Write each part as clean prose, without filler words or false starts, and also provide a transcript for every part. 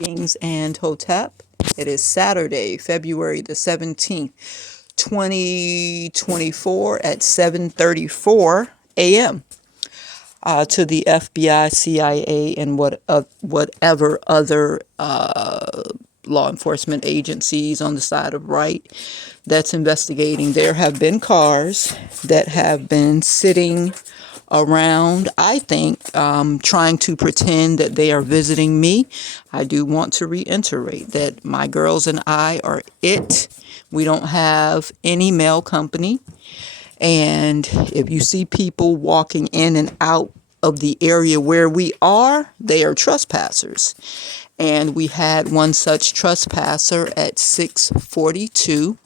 Kings and Hotep. It is Saturday, February the 17th, 2024 at 7:34 a.m. To the FBI, CIA, and whatever other law enforcement agencies on the side of right that's investigating. There have been cars that have been sitting around, I think, trying to pretend that they are visiting me. I do want to reiterate that my girls and I are it. We don't have any mail company. And if you see people walking in and out of the area where we are, they are trespassers. And we had one such trespasser at 6:42.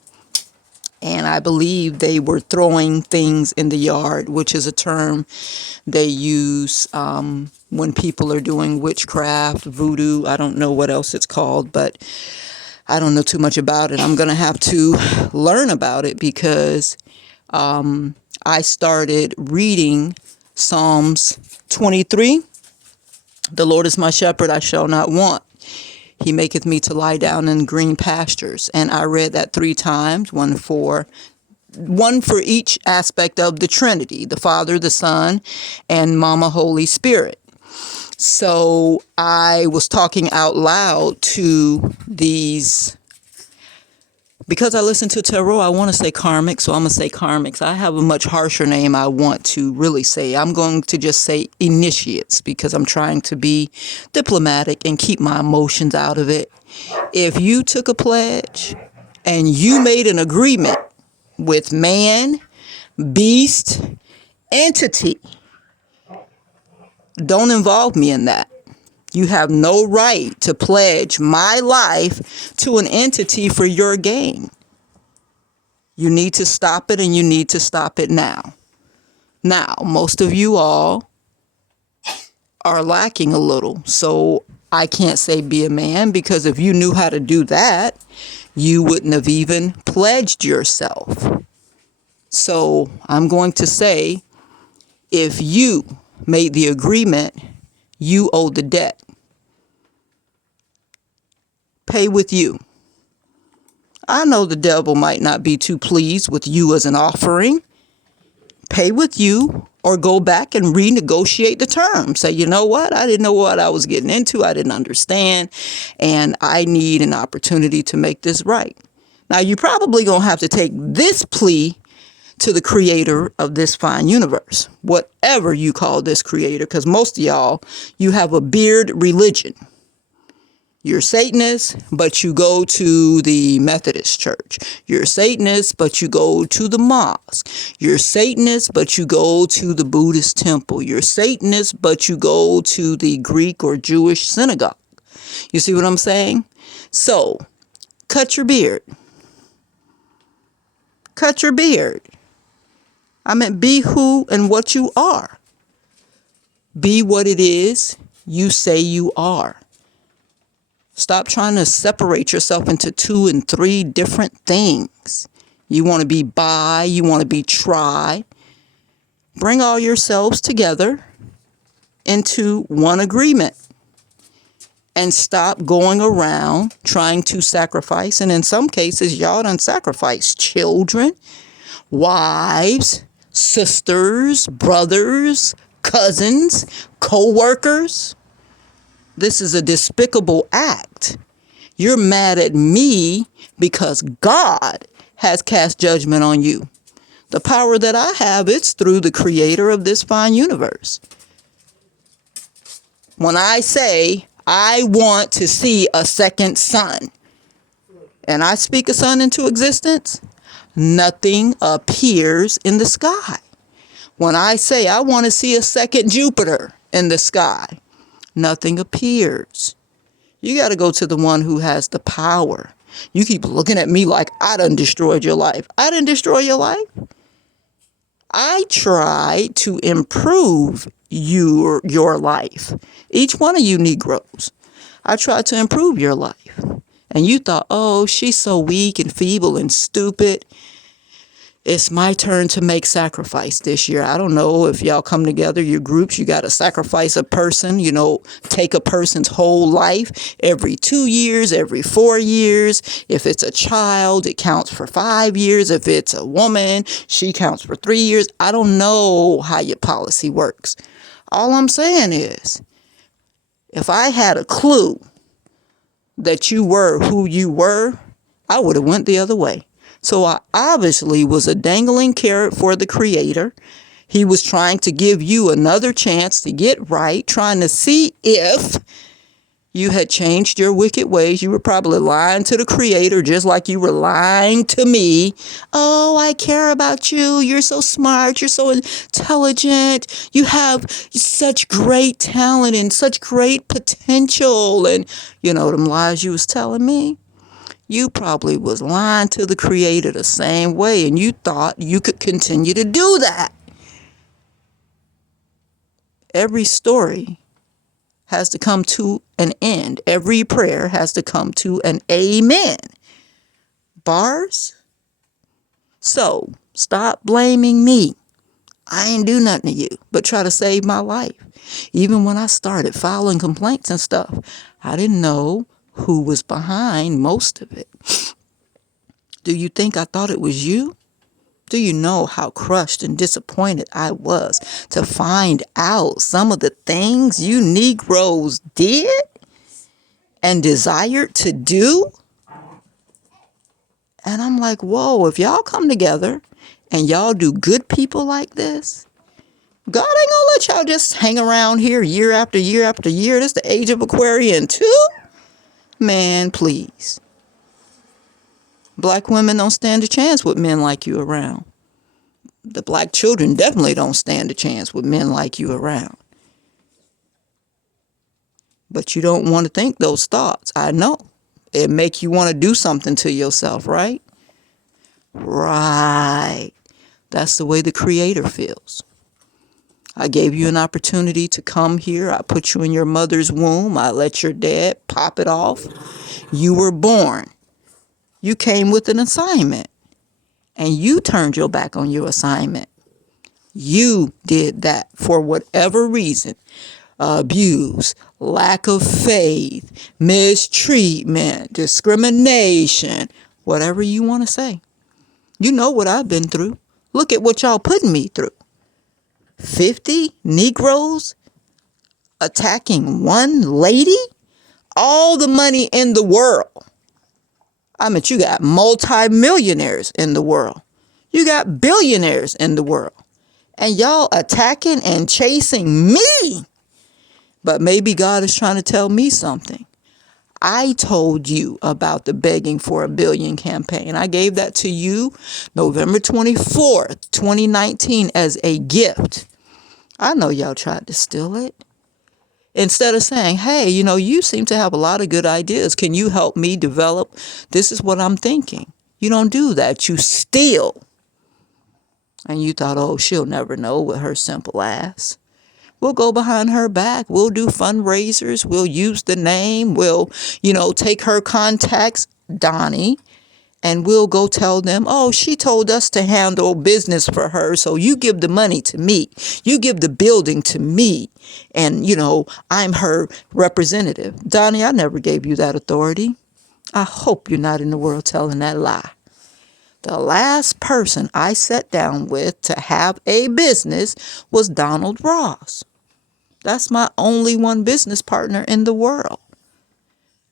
And I believe they were throwing things in the yard, which is a term they use when people are doing witchcraft, voodoo. I don't know what else it's called, but I don't know too much about it. I'm going to have to learn about it because I started reading Psalms 23. The Lord is my shepherd, I shall not want. He maketh me to lie down in green pastures. And I read that 3 times, one for each aspect of the Trinity, the Father, the Son, and Mama Holy Spirit. So I was talking out loud to these. Because I listen to tarot, I want to say karmic, so I'm going to say karmics. I have a much harsher name I want to really say. I'm going to just say initiates because I'm trying to be diplomatic and keep my emotions out of it. If you took a pledge and you made an agreement with man, beast, entity, don't involve me in that. You have no right to pledge my life to an entity for your gain. You need to stop it, and you need to stop it now. Now, most of you all are lacking a little, so I can't say be a man, because if you knew how to do that, you wouldn't have even pledged yourself. So I'm going to say, if you made the agreement, you owe the debt. Pay with you. I know the devil might not be too pleased with you as an offering. Pay with you, or go back and renegotiate the terms. Say, you know what? I didn't know what I was getting into. I didn't understand. And I need an opportunity to make this right. Now, you're probably going to have to take this plea to the creator of this fine universe, whatever you call this creator, because most of y'all, you have a beard religion. You're Satanist, but you go to the Methodist church. You're Satanist, but you go to the mosque. You're Satanist, but you go to the Buddhist temple. You're Satanist, but you go to the Greek or Jewish synagogue. You see what I'm saying? So, cut your beard. Cut your beard. I meant be who and what you are. Be what it is you say you are. Stop trying to separate yourself into 2 and 3 different things. You want to be bi, you want to be tri. Bring all yourselves together into one agreement. And stop going around trying to sacrifice. And in some cases, y'all done sacrificed children, wives, sisters, brothers, cousins, co-workers. This is a despicable act. You're mad at me because God has cast judgment on you. The power that I have, it's through the creator of this fine universe. When I say I want to see a second sun, and I speak a sun into existence, nothing appears in the sky. When I say I want to see a second Jupiter in the sky, nothing appears. You got to go to the one who has the power. You keep looking at me like I done destroyed your life. I didn't destroy your life. I tried to improve your life. Each one of you Negroes. I tried to improve your life. And you thought, oh, she's so weak and feeble and stupid. It's my turn to make sacrifice this year. I don't know if y'all come together, your groups, you got to sacrifice a person, take a person's whole life every 2 years, every 4 years. If it's a child, it counts for 5 years. If it's a woman, she counts for 3 years. I don't know how your policy works. All I'm saying is, if I had a clue that you were who you were, I would have went the other way. So I obviously was a dangling carrot for the Creator. He was trying to give you another chance to get right, trying to see if you had changed your wicked ways. You were probably lying to the Creator just like you were lying to me. Oh, I care about you. You're so smart. You're so intelligent. You have such great talent and such great potential. And them lies you was telling me. You probably was lying to the Creator the same way, and you thought you could continue to do that. Every story has to come to an end. Every prayer has to come to an amen. Bars? So, stop blaming me. I ain't do nothing to you but try to save my life. Even when I started filing complaints and stuff, I didn't know who was behind most of it. Do you think I thought it was you? Do you know how crushed and disappointed I was to find out some of the things you Negroes did and desired to do? And I'm like, whoa, if y'all come together and y'all do good people like this, God ain't gonna let y'all just hang around here year after year after year. This the age of Aquarian too? Man, please. Black women don't stand a chance with men like you around. The black children definitely don't stand a chance with men like you around. But you don't want to think those thoughts. I know. It make you want to do something to yourself, right? Right. That's the way the Creator feels. I gave you an opportunity to come here. I put you in your mother's womb. I let your dad pop it off. You were born. You came with an assignment. And you turned your back on your assignment. You did that for whatever reason. Abuse, lack of faith, mistreatment, discrimination, whatever you want to say. You know what I've been through. Look at what y'all putting me through. 50 Negroes attacking one lady? All the money in the world. I mean, you got multi-millionaires in the world. You got billionaires in the world. And y'all attacking and chasing me. But maybe God is trying to tell me something. I told you about the Begging for a Billion campaign. I gave that to you November 24th, 2019 as a gift. I know y'all tried to steal it. Instead of saying, hey, you seem to have a lot of good ideas. Can you help me develop? This is what I'm thinking. You don't do that. You steal. And you thought, oh, she'll never know with her simple ass. We'll go behind her back. We'll do fundraisers. We'll use the name. We'll, take her contacts, Donnie, and we'll go tell them, oh, she told us to handle business for her. So you give the money to me. You give the building to me. And, I'm her representative. Donnie, I never gave you that authority. I hope you're not in the world telling that lie. The last person I sat down with to have a business was Donald Ross. That's my only one business partner in the world.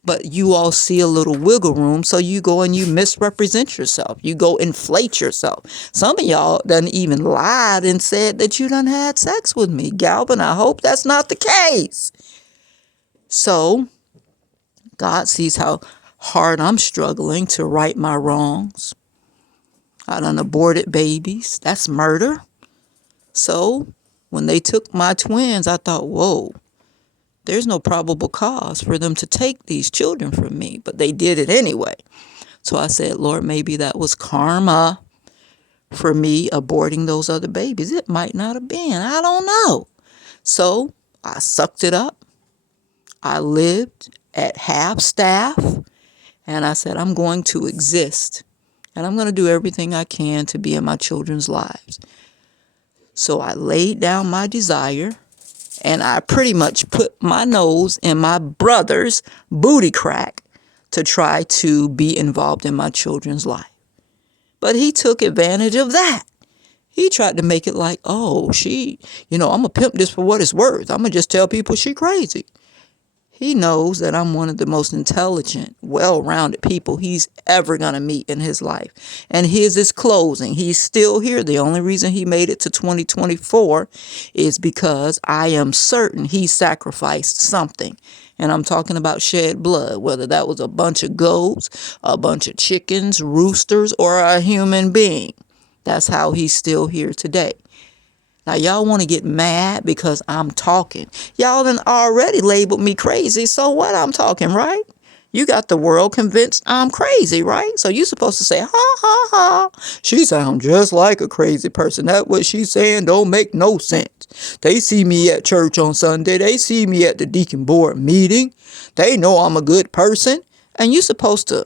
But you all see a little wiggle room, so you go and you misrepresent yourself. You go inflate yourself. Some of y'all done even lied and said that you done had sex with me. Galvin, I hope that's not the case. So, God sees how hard I'm struggling to right my wrongs. I done aborted babies. That's murder. So, when they took my twins, I thought, whoa, there's no probable cause for them to take these children from me. But they did it anyway. So I said, Lord, maybe that was karma for me aborting those other babies. It might not have been. I don't know. So I sucked it up. I lived at half staff. And I said, I'm going to exist And I'm going to do everything I can to be in my children's lives. So I laid down my desire and I pretty much put my nose in my brother's booty crack to try to be involved in my children's life. But he took advantage of that. He tried to make it like, oh, I'm going to pimp this for what it's worth. I'm going to just tell people she crazy. He knows that I'm one of the most intelligent, well-rounded people he's ever going to meet in his life. And his is closing. He's still here. The only reason he made it to 2024 is because I am certain he sacrificed something. And I'm talking about shed blood, whether that was a bunch of goats, a bunch of chickens, roosters, or a human being. That's how he's still here today. Now, y'all want to get mad because I'm talking. Y'all done already labeled me crazy. So what? I'm talking, right? You got the world convinced I'm crazy, right? So you're supposed to say, ha, ha, ha. She sounds just like a crazy person. That what she's saying don't make no sense. They see me at church on Sunday. They see me at the deacon board meeting. They know I'm a good person. And you're supposed to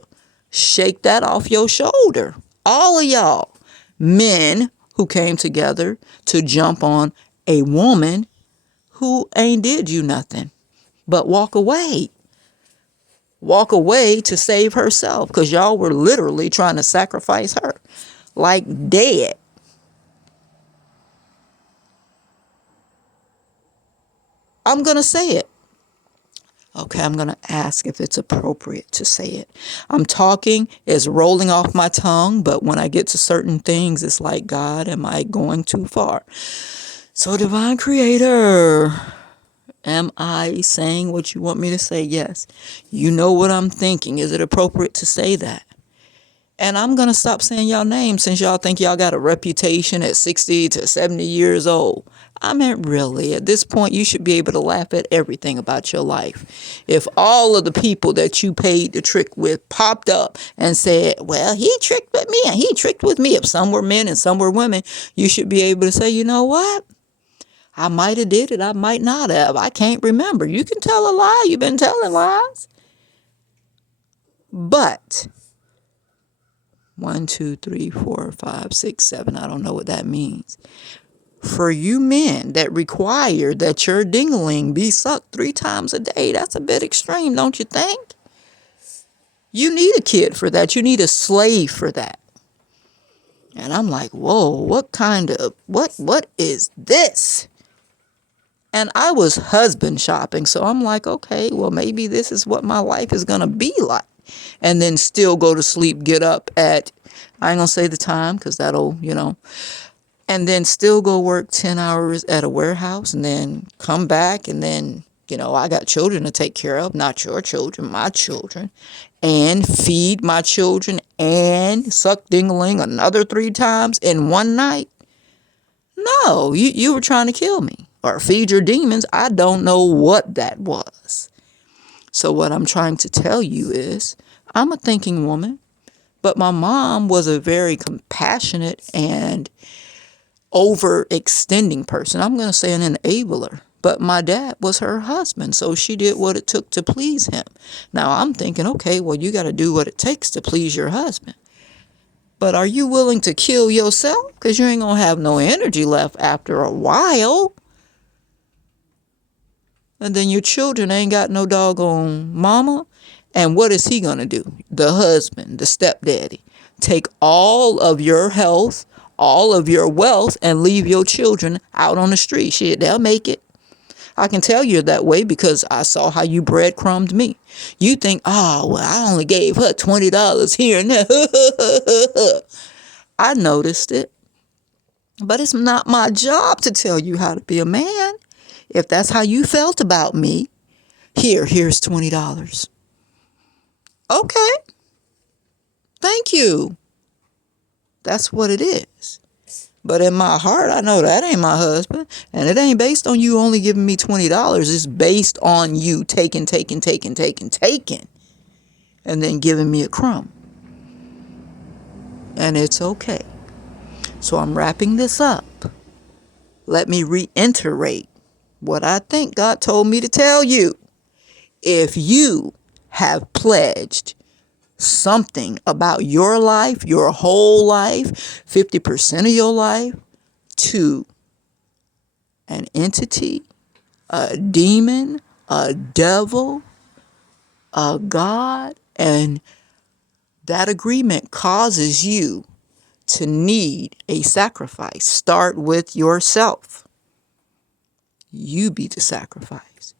shake that off your shoulder. All of y'all men who came together to jump on a woman who ain't did you nothing but walk away to save herself, because y'all were literally trying to sacrifice her like dead. I'm gonna say it. Okay, I'm going to ask if it's appropriate to say it. I'm talking, it's rolling off my tongue, but when I get to certain things, it's like, God, am I going too far? So, Divine Creator, am I saying what you want me to say? Yes. You know what I'm thinking. Is it appropriate to say that? And I'm going to stop saying y'all names since y'all think y'all got a reputation at 60 to 70 years old. I mean, really, at this point, you should be able to laugh at everything about your life. If all of the people that you paid to trick with popped up and said, well, he tricked with me and he tricked with me. If some were men and some were women, you should be able to say, you know what? I might have did it. I might not have. I can't remember. You can tell a lie. You've been telling lies. But 1, 2, 3, 4, 5, 6, 7. I don't know what that means. For you men that require that your dingling be sucked 3 times a day, that's a bit extreme, don't you think? You need a kid for that. You need a slave for that. And I'm like, whoa, what is this? And I was husband shopping. So I'm like, okay, well, maybe this is what my life is going to be like. And then still go to sleep, get up at, I ain't going to say the time because that'll, and then still go work 10 hours at a warehouse and then come back. And then, I got children to take care of, not your children, my children, and feed my children and suck ding-a-ling another 3 times in one night. No, you were trying to kill me or feed your demons. I don't know what that was. So what I'm trying to tell you is I'm a thinking woman, but my mom was a very compassionate and overextending person. I'm going to say an enabler. But my dad was her husband, so she did what it took to please him. Now I'm thinking, okay, well, you got to do what it takes to please your husband. But are you willing to kill yourself? Because you ain't going to have no energy left after a while. And then your children ain't got no doggone mama. And what is he going to do? The husband, the stepdaddy. Take all of your health, all of your wealth, and leave your children out on the street. Shit, they'll make it. I can tell you're that way because I saw how you breadcrumbed me. You think, oh, well, I only gave her $20 here and there. I noticed it. But it's not my job to tell you how to be a man. If that's how you felt about me, here's $20. Okay. Thank you. That's what it is. But in my heart, I know that ain't my husband. And it ain't based on you only giving me $20. It's based on you taking, and then giving me a crumb. And it's okay. So I'm wrapping this up. Let me reiterate what I think God told me to tell you. If you have pledged something about your life, your whole life, 50% of your life, to an entity, a demon, a devil, a God, and that agreement causes you to need a sacrifice. Start with yourself. You be the sacrifice.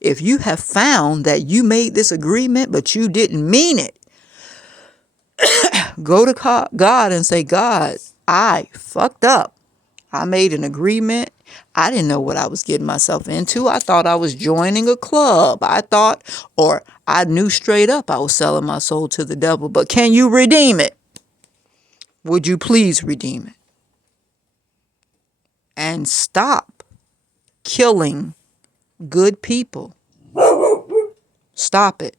If you have found that you made this agreement but you didn't mean it, go to God and say, God, I fucked up. I made an agreement. I didn't know what I was getting myself into. I thought I was joining a club. Or I knew straight up I was selling my soul to the devil. But can you redeem it? Would you please redeem it? And stop killing good people. Stop it.